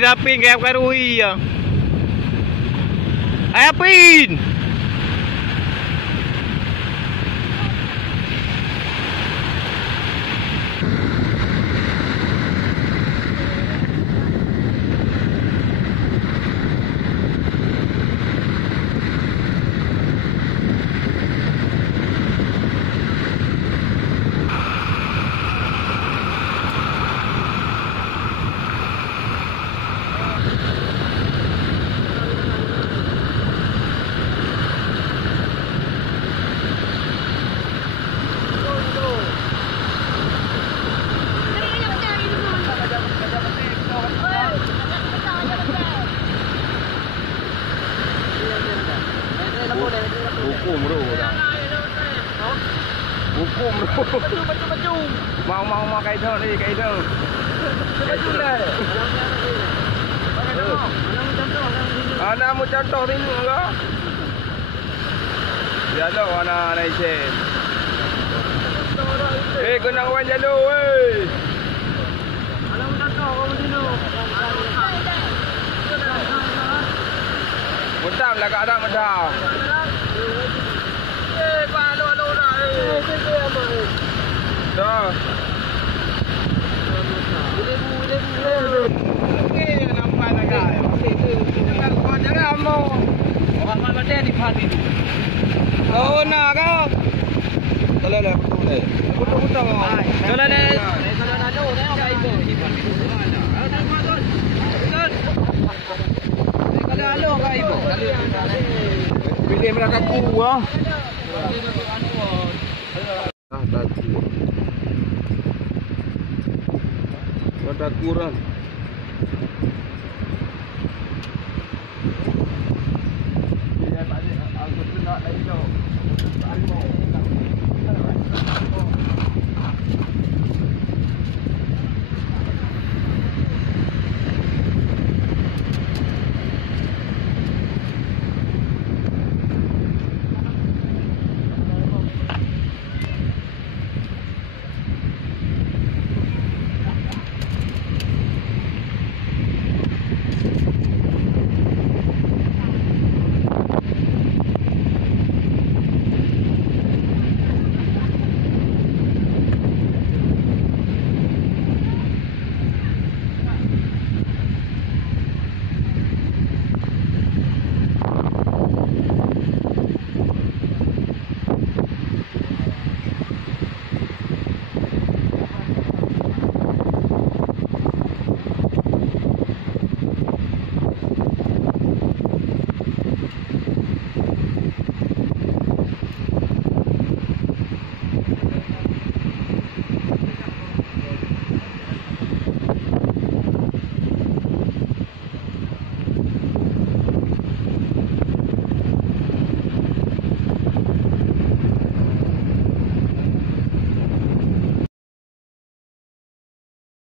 dah pin ke karui ya. Ayah pin. Hukum dulu dah. Hukum dulu. Baju. Mau kayak itu ni, kayak itu. Baju dah. Anak mu contoh ni enggak? Jalo anak naik sen. Kena kawan jalo weh. Anak mu contoh kamu dulu. Mutam lah kat atas mutam. Alo dah. Dah. Okey, nampak tak kau? Jangan kau jangan mau. Orang mana dia di padi. Oh nak kau. Tolong dah betul ni. Betul. Tolong dah. Kalau nak tu, tengok kat ibu. Kalau alo kat ibu. Pilih melakak ku ah. Tadi. Ada kurang.